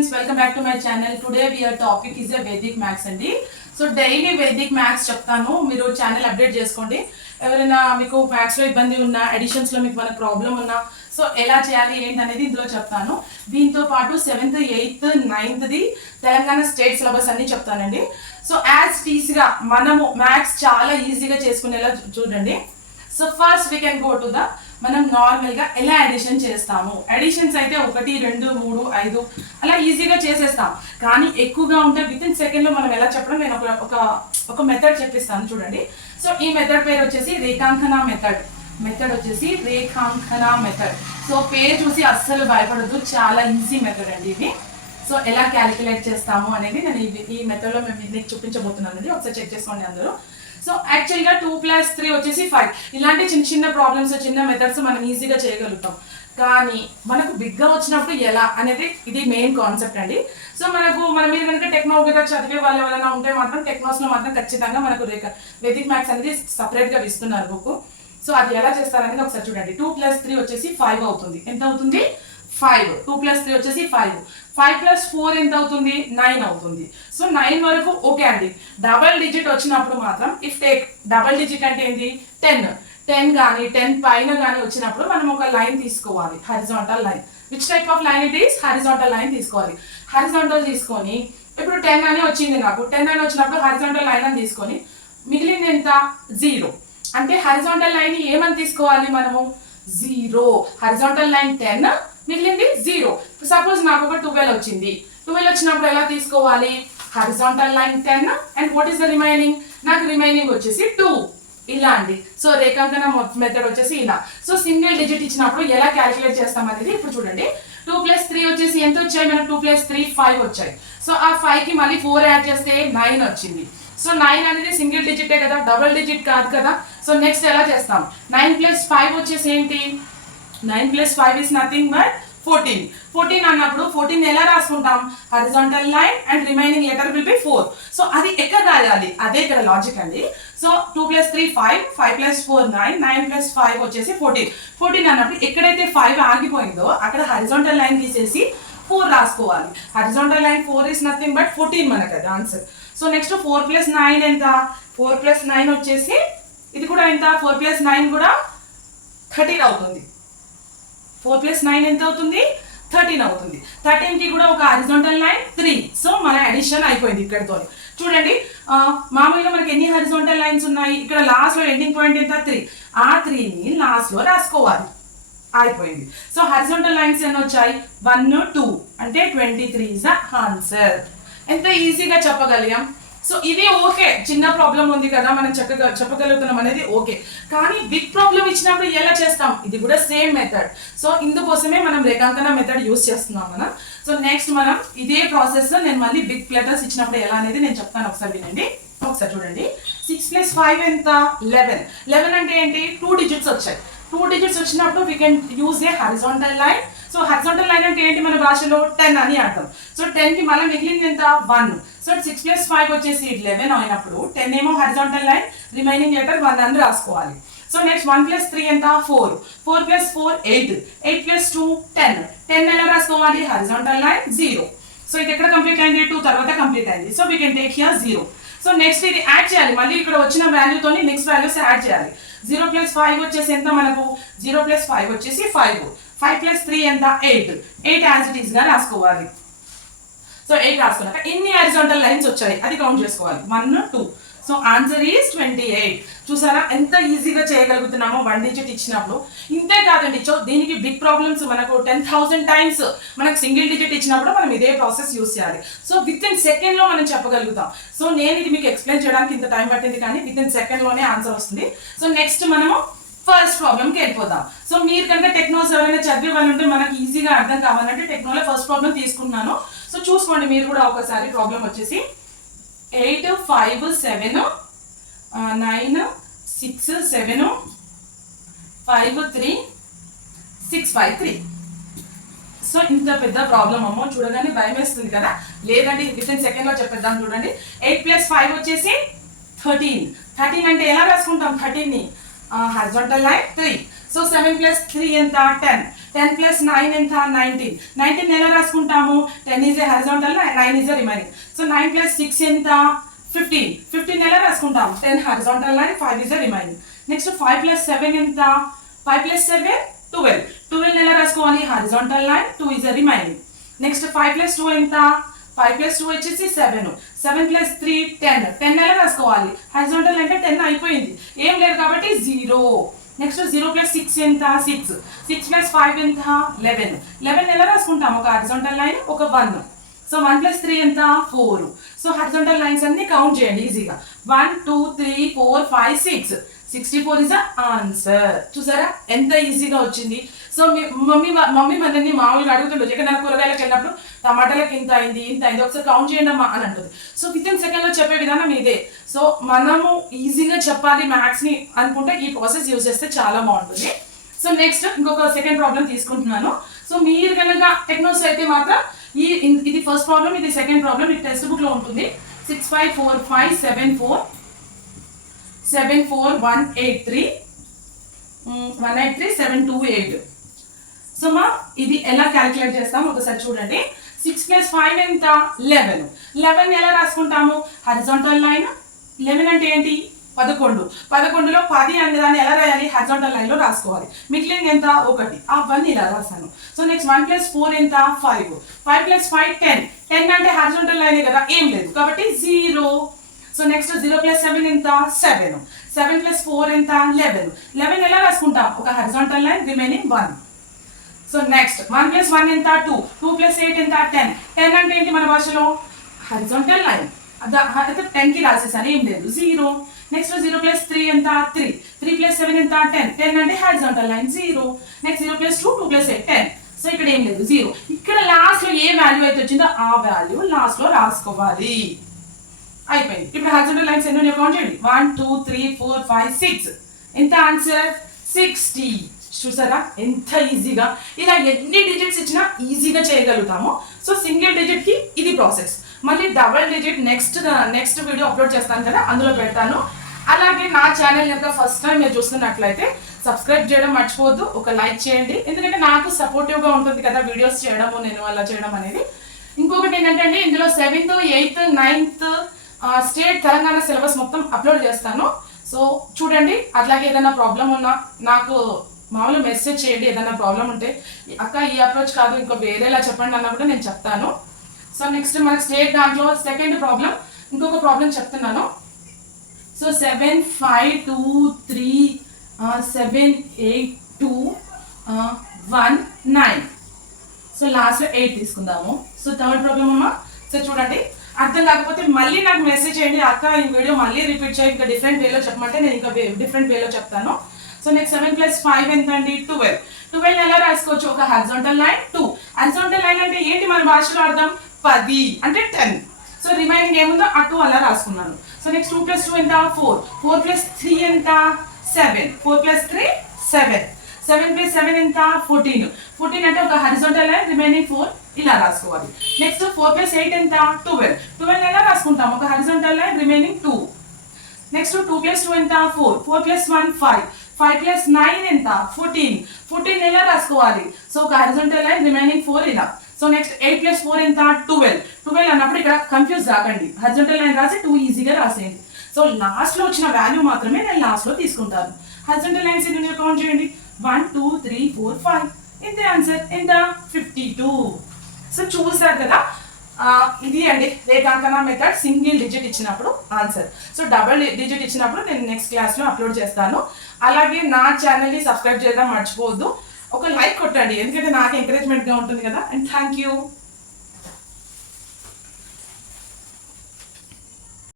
students, welcome back to my channel. Today our topic is a Vedic Maths andi. So daily Vedic Maths చెప్తాను, మీరు channel update చేసుకోండి. ఎవరైనా మీకు maths లో ఇబ్బంది ఉన్నా, అడిషన్స్ లో మీకు మన ప్రాబ్లం ఉన్నా, సో ఎలా చేయాలి ఏంటి అనేది ఇందులో చెప్తాను. దీంతో పాటు 7th 8th 9th the Telangana state syllabus అన్ని చెప్తానండి. సో యాజ్ టీసీగా మనము మ్యాథ్స్ చాలా ఈజీగా చేసుకునేలా చూడండి. So first we can go to the మనం నార్మల్గా ఎలా అడిషన్ చేస్తాము. అడిషన్స్ అయితే 1 2 3 5 అలా ఈజీగా చేసేస్తాం. కానీ ఎక్కువగా ఉంటే విత్ ఇన్ సెకండ్లో మనం ఎలా చెప్పడం, నేను ఒక మెథడ్ చెప్పిస్తాను చూడండి. సో ఈ మెథడ్ పేరు వచ్చేసి రేఖాంకన మెథడ్. మెథడ్ వచ్చేసి రేఖాంకన మెథడ్. సో పేరు చూసి అస్సలు భయపడద్దు, చాలా ఈజీ మెథడ్ అండి ఇది. సో ఎలా క్యాలిక్యులేట్ చేస్తాము అనేది నేను ఈ మెథడ్లో మీకు చూపించబోతున్నాను అండి. ఒకసారి చెక్ చేసుకోండి అందరూ. సో యాక్చువల్గా 2 + 3 వచ్చేసి 5. ఇలాంటి చిన్న చిన్న ప్రాబ్లమ్స్, చిన్న మెథడ్స్ మనం ఈజీగా చేయగలుగుతాం. కానీ మనకు బిగ్గా వచ్చినప్పుడు ఎలా అనేది ఇది మెయిన్ కాన్సెప్ట్ అండి. సో మన మీరు కనుక టెక్నో గట్రా చదివే వాళ్ళు ఎవరైనా ఉంటే మాత్రం టెక్నోస్లో మాత్రం ఖచ్చితంగా మనకు వేదిక్ మ్యాథ్స్ అనేది సపరేట్గా ఇస్తున్నారు బుక్. సో అది ఎలా చేస్తారనేది ఒకసారి చూడండి. 2 + 3 వచ్చేసి 5 అవుతుంది. ఎంత అవుతుంది? 5. 2 + 3 వచ్చేసి 5. 5 + 4 ఎంత అవుతుంది? 9 అవుతుంది. సో 9 వరకు ఓకే అండి. డబల్ డిజిట్ వచ్చినప్పుడు మాత్రం ఇఫ్ టేక్ డబల్ డిజిట్ అంటే ఏంటి? 10 కానీ 10 పైన కానీ వచ్చినప్పుడు మనం ఒక లైన్ తీసుకోవాలి, horizontal line. Which type of line it is? Horizontal line తీసుకోవాలి. హారిజాంటల్ తీసుకొని ఇప్పుడు 10 అని వచ్చింది నాకు. 10 అని వచ్చినప్పుడు హారిజాంటల్ లైన్ అని తీసుకొని మిగిలింది ఎంత? 0. అంటే హారిజాంటల్ లైన్ ఏమని తీసుకోవాలి మనము? 0. హారిజాంటల్ లైన్ 10, మిగిలింది 0. సపోజ్ నాకు ఒక 12 వచ్చింది. 12 వచ్చినప్పుడు ఎలా తీసుకోవాలి? Horizontal line 10 and what is the remaining? నాకు రిమైనింగ్ వచ్చేసి 2. ఇలా అండి. సో రేఖాంకన మెథడ్ వచ్చేసి ఇలా. సో సింగిల్ డిజిట్ ఇచ్చినప్పుడు ఎలా క్యాలిక్యులేట్ చేస్తాం అనేది ఇప్పుడు చూడండి. 2 + 3 వచ్చేసి ఎంత వచ్చాయి మనకు? 2 + 3 5 వచ్చాయి. సో ఆ 5కి మళ్ళీ 4 యాడ్ చేస్తే 9 వచ్చింది. సో 9 అనేది సింగిల్ డిజిటే కదా, డబుల్ డిజిట్ కాదు కదా. సో నెక్స్ట్ ఎలా చేస్తాం? 9 + 5 వచ్చేసి ఏంటి? 9 + 5 is nothing but 14. 14 అన్నప్పుడు 14 ఎలా రాసుకుంటాం? Horizontal line and remaining letter will be 4. So అది ఎక్కడ రాయాలి? అదే ఇక్కడ లాజిక్ అండి. సో 2 + 3 5, 5 + 4 9, 9 + 5 వచ్చేసి 14. 14 అన్నప్పుడు ఎక్కడైతే 5 ఆగిపోయిందో అక్కడ హారిజాంటల్ లైన్ తీసేసి 4 రాసుకోవాలి. Horizontal line 4 is nothing but 14 మనకు అది ఆన్సర్. సో నెక్స్ట్ 4 + 9 ఎంత? 4 + 9 వచ్చేసి ఇది కూడా ఎంత? 4 + 9 కూడా 13 అవుతుంది. 4 + 9 ఎంత అవుతుంది? 13 అవుతుంది. 13కి కూడా ఒక హారిజాంటల్ లైన్ 3. సో మన అడిషన్ అయిపోయింది ఇక్కడతో. చూడండి, మామూలుగా మనకి ఎన్ని హారిజాంటల్ లైన్స్ ఉన్నాయి? ఇక్కడ లాస్ట్లో ఎండింగ్ పాయింట్ ఎంత? 3. ఆ 3ని లాస్ట్లో రాసుకోవాలి. అయిపోయింది. సో హారిజాంటల్ లైన్స్ ఎన్ని వచ్చాయి? 1 2 అంటే 23 ఇస్ ద ఆన్సర్. ఎంత ఈజీగా చెప్పగలిగాం. సో ఇది ఓకే, చిన్న ప్రాబ్లం ఉంది కదా మనం చక్కగా చెప్పగలుగుతున్నాం అనేది ఓకే. కానీ బిగ్ ప్రాబ్లం ఇచ్చినప్పుడు ఎలా చేస్తాం? ఇది కూడా సేమ్ మెథడ్. సో ఇందుకోసమే మనం రేఖాంకన మెథడ్ యూస్ చేస్తున్నాం మనం. సో నెక్స్ట్ మనం ఇదే ప్రాసెస్ నేను మళ్ళీ బిగ్ లెటర్స్ ఇచ్చినప్పుడు ఎలా అనేది నేను చెప్తాను. ఒకసారి వినండి. ఒకసారి చూడండి. 6 + 5 ఎంత? 11. 11 అంటే ఏంటి? 2 డిజిట్స్ వచ్చాయి. 2 డిజిట్స్ వచ్చినప్పుడు we can use a horizontal line. So horizontal line అంటే ఏంటి మన భాషలో? 10 అని అర్థం. సో 10కి మళ్ళీ మిగిలింది ఎంత? 1. సో 6 + 5 వచ్చేసి 11 అయినప్పుడు 10 ఏమో హారిజాంటల్ లైన్, రిమైనింగ్ లెటర్ 1 అని రాసుకోవాలి. సో నెక్స్ట్ 1 + 3 ఎంత? 4. 4 + 4 8. 8 + 2 10. 10 ఎలా రాసుకోవాలి? Horizontal line 0. సో ఇది ఎక్కడ కంప్లీట్ అయింది? 2 తర్వాత కంప్లీట్ అయింది. So we can take here 0. So next ఇది యాడ్ చేయాలి. మళ్ళీ ఇక్కడ వచ్చిన వాల్యూతోని నెక్స్ట్ వాల్యూస్ యాడ్ చేయాలి. 0 + 5 వచ్చేసి ఎంత మనకు? 0 + 5 వచ్చేసి 5. 5 + 3 ఎంత? 8. 8 యాజ్ ఇట్ ఈస్ గా రాసుకోవాలి. సో 8 రాసుకున్నాక ఎన్ని హారిజాంటల్ లైన్స్ వచ్చాయి అది కౌంట్ చేసుకోవాలి. 1 2. So answer is 28. చూసారా ఎంత ఈజీగా చేయగలుగుతున్నామో 1 డిజిట్ ఇచ్చినప్పుడు. ఇంతే కాదండి, దీనికి బిగ్ ప్రాబ్లమ్స్ మనకు 10,000 టైమ్స్ మనకు సింగిల్ డిజిట్ ఇచ్చినప్పుడు మనం ఇదే ప్రాసెస్ యూస్ చేయాలి. సో విత్ ఇన్ సెకండ్లో మనం చెప్పగలుగుతాం. సో నేను ఇది మీకు ఎక్స్ప్లెయిన్ చేయడానికి ఇంత టైం పట్టింది, కానీ విత్ ఇన్ సెకండ్లోనే ఆన్సర్ వస్తుంది. సో నెక్స్ట్ మనము ఫస్ట్ ప్రాబ్లంకి వెళ్ళిపోదాం. సో మీరు కనుక టెక్నోస్ ఎవరైనా చదివే వాళ్ళు ఉంటే మనకి ఈజీగా అర్థం కావాలంటే టెక్నోలో ఫస్ట్ ప్రాబ్లం తీసుకున్నాను. సో చూసుకోండి మీరు కూడా ఒకసారి. ప్రాబ్లం వచ్చేసి 8 5 7 9 6 7 5 3 6 5 3. సో ఇంత పెద్ద ప్రాబ్లం అమ్మో, చూడగానే భయం వేస్తుంది కదా. లేదండి విత్ ఇన్ సెకండ్లో చెప్పేద్దాం. చూడండి, 8 + 5 వచ్చేసి 13. 13 అంటే ఎలా రాసుకుంటాం? 13ని హారిజాంటల్ లైన్ 3. సో 7 + 3 ఎంత? 10. 10 ప్లస్ 9 ఎంత 19. 19 ఎలా రాసుకుంటాము 10 is a horizontal line 9 is a remaining. So 9 plus 6 ఎంత 15. 15 ఎలా రాసుకుంటాము 10 horizontal line 5 is a remaining. Next 5 plus 7 ఎంత 5 ప్లస్ 7 12. 12 ఎలా రాసుకోవాలి horizontal line 2 is a remaining. Next 5 plus 2 ఎంత 5 ప్లస్ 2 వచ్చేసి 7. 7 ప్లస్ 3 10. 10 ఎలా రాసుకోవాలి హారిజాంటల్ అంటే 10 అయిపోయింది ఏం లేదు కాబట్టి 0. నెక్స్ట్ 0 ప్లస్ 6 ఎంత 6. 6 ప్లస్ 5 ఎంత 11. 11 ఎలా రాసుకుంటాం ఒక హారిజాంటల్ లైన్ ఒక 1. సో 1 ప్లస్ 3 ఎంత 4. సో హారిజాంటల్ లైన్స్ అన్ని కౌంట్ చేయండి ఈజీగా 1 2 3 4 5 6. 64 ఇస్ ద ఆన్సర్. చూసారా ఎంత ఈజీగా వచ్చింది. సో మీ మమ్మీ మనల్ని మామూలుగా అడుగుతుండొచ్చు ఎక్కడ కూరగాయలకు వెళ్ళినప్పుడు టమాటాలకు ఇంత అయింది ఒకసారి కౌంట్ చేయండి అమ్మా అని అంటుంది. సో వితిన్ సెకండ్లో చెప్పే విధానం ఇదే. సో మనము ఈజీగా చెప్పాలి మ్యాథ్స్ని అనుకుంటే ఈ ప్రాసెస్ యూజ్ చేస్తే చాలా బాగుంటుంది. సో నెక్స్ట్ ఇంకొక సెకండ్ ప్రాబ్లం తీసుకుంటున్నాను. సో మీరు కనుక టెక్నోస్ అయితే మాత్రం ఇది ఫస్ట్ ప్రాబ్లం ఇది సెకండ్ ప్రాబ్లం ఈ టెక్స్ట్ బుక్లో ఉంటుంది. 65457474183 728. సో మా ఇది ఎలా క్యాలిక్యులేట్ చేస్తాము ఒకసారి చూడండి. 6 ప్లస్ 5 ఎంత 11. 11 ఎలా రాసుకుంటాము హారిజాంటల్ లైన్. 11 అంటే ఏంటి 11. 11లో 10 అనే దాన్ని ఎలా రాయాలి హారిజాంటల్ లైన్లో రాసుకోవాలి. మిగిలింది ఎంత 1 ఆ 1 ఇలా రాసాను. సో నెక్స్ట్ 1 ప్లస్ 4 ఎంత 5. 5 ప్లస్ 5 10. 10 అంటే హారిజాంటల్ లైనే కదా ఏం లేదు కాబట్టి 0. సో నెక్స్ట్ 0 ప్లస్ 7 ఎంత 7. 7 ప్లస్ 4 ఎంత 11. 11 ఎలా రాసుకుంటాం ఒక horizontal line remaining 1. So next 1 plus 1 ఎంత 2. 2 ప్లస్ 8 ఎంత 10. 10 అంటే ఏంటి మన భాషలో హారిజాంటల్ లైన్ అయితే 10 కి రాసేసాను ఏం లేదు 0. నెక్స్ట్ 0 ప్లస్ 3 ఎంత 3. 3 ప్లస్ 7 ఎంత 10. 10 అంటే horizontal line 0. Next 0 plus 2 2 plus 8 10. So ఇక్కడ ఏం లేదు 0. ఇక్కడ లాస్ట్ లో ఏ వాల్యూ అయితే వచ్చిందో ఆ వాల్యూ లాస్ట్ లో రాసుకోవాలి. అయిపోయింది. ఇప్పుడు హారిజాంటల్ లైన్స్ ఎన్ని కౌంట్ చేయండి 1 2 3 4 5 6. ఎంత ఆన్సర్ 60. చూసారా ఎంత ఈజీగా ఇలా ఎన్ని డిజిట్స్ ఇచ్చినా ఈజీగా చేయగలుగుతాము. సో సింగిల్ డిజిట్ కి ఇది ప్రాసెస్. మళ్ళీ double digit next video upload చేస్తాను కదా అందులో పెడతాను. అలాగే నా ఛానల్ కనుక ఫస్ట్ టైం మీరు చూస్తున్నట్లయితే సబ్స్క్రైబ్ చేయడం మర్చిపోవద్దు. ఒక లైక్ చేయండి ఎందుకంటే నాకు సపోర్టివ్గా ఉంటుంది కదా వీడియోస్ చేయడము నేను అలా చేయడం అనేది. ఇంకొకటి ఏంటంటే ఇందులో 7th 8th 9th state Telangana syllabus మొత్తం అప్లోడ్ చేస్తాను. సో చూడండి అట్లాగే ఏదైనా ప్రాబ్లం ఉన్నా నాకు మామూలుగా మెసేజ్ చేయండి. ఏదైనా ప్రాబ్లం ఉంటే అక్క ఈ అప్రోచ్ కాదు ఇంకో వేరేలా చెప్పండి అన్నా కూడా నేను చెప్తాను. సో నెక్స్ట్ మనకి స్టేట్ దాంట్లో సెకండ్ ప్రాబ్లం ఇంకొక ప్రాబ్లం చెప్తున్నాను. సో 7 5 2 3 7 8 2 1 9. సో లాస్ట్ 8 తీసుకుందాము. సో థర్డ్ ప్రాబ్లం అమ్మా. సో చూడండి అర్థం కాకపోతే మళ్ళీ నాకు మెసేజ్ చేయండి అక్క ఈ వీడియో మళ్ళీ రిపీట్ చేయి ఇంకా డిఫరెంట్ వేలో చెప్పమంటే నేను ఇంకా డిఫరెంట్ వేలో చెప్తాను. సో నెక్స్ట్ 7 ప్లస్ 5 ఎంత అండి 12. 12 ఎలా రాసుకోవచ్చు ఒక హారిజాంటల్ లైన్ 2. హారిజాంటల్ లైన్ అంటే ఏంటి మన భాషలో అర్థం 10 అంటే 10. సో రిమైనింగ్ ఏముందో ఆ 2 అలా రాసుకున్నాను. సో నెక్స్ట్ 2 ప్లస్ 2 ఎంత 4. 4 ప్లస్ 3 ఎంత 7. 4 ప్లస్ 3 7. 7 ప్లస్ 7 ఎంత 14. 14 అంటే ఒక హారిజాంటల్ లైన్ రిమైనింగ్ 4 ఇలా రాసుకోవాలి. నెక్స్ట్ 4 ప్లస్ 8 ఎంత 12. 12 ఎలా రాసుకుంటాం ఒక horizontal line remaining 2. Next 2 plus 2 ఎంత 4. 4 ప్లస్ 1 5. 5 ప్లస్ 9 ఎంత 14. 14 ఎలా రాసుకోవాలి సో ఒక హారిజాంటల్ లైన్ రిమైనింగ్ 4 ఇలా. సో నెక్స్ట్ 8 ప్లస్ 4 ఎంత 12. 12 అన్నప్పుడు ఇక్కడ కన్ఫ్యూజ్ రాకండి హారిజాంటల్ లైన్ రాసి 2 ఈజీగా రాసేయండి. సో లాస్ట్ లో వచ్చిన వాల్యూ మాత్రమే నేను లాస్ట్ లో తీసుకుంటాను. హారిజాంటల్ లైన్స్ ఎన్ని కౌంట్ చేయండి 1 2 3 4 5. ఇంతే ఆన్సర్ ఎంత 52. సో చూసారు కదా ఇది అండి రేఖాంకన మెథడ్ సింగిల్ డిజిట్ ఇచ్చినప్పుడు ఆన్సర్. సో డబుల్ డిజిట్ ఇచ్చినప్పుడు నేను నెక్స్ట్ క్లాస్లో అప్లోడ్ చేస్తాను. అలాగే నా ఛానల్ని సబ్స్క్రైబ్ చేయడం మర్చిపోవద్దు. ఒక లైక్ కొట్టండి ఎందుకంటే నాకు ఎంకరేజ్మెంట్గా ఉంటుంది కదా. And thank you.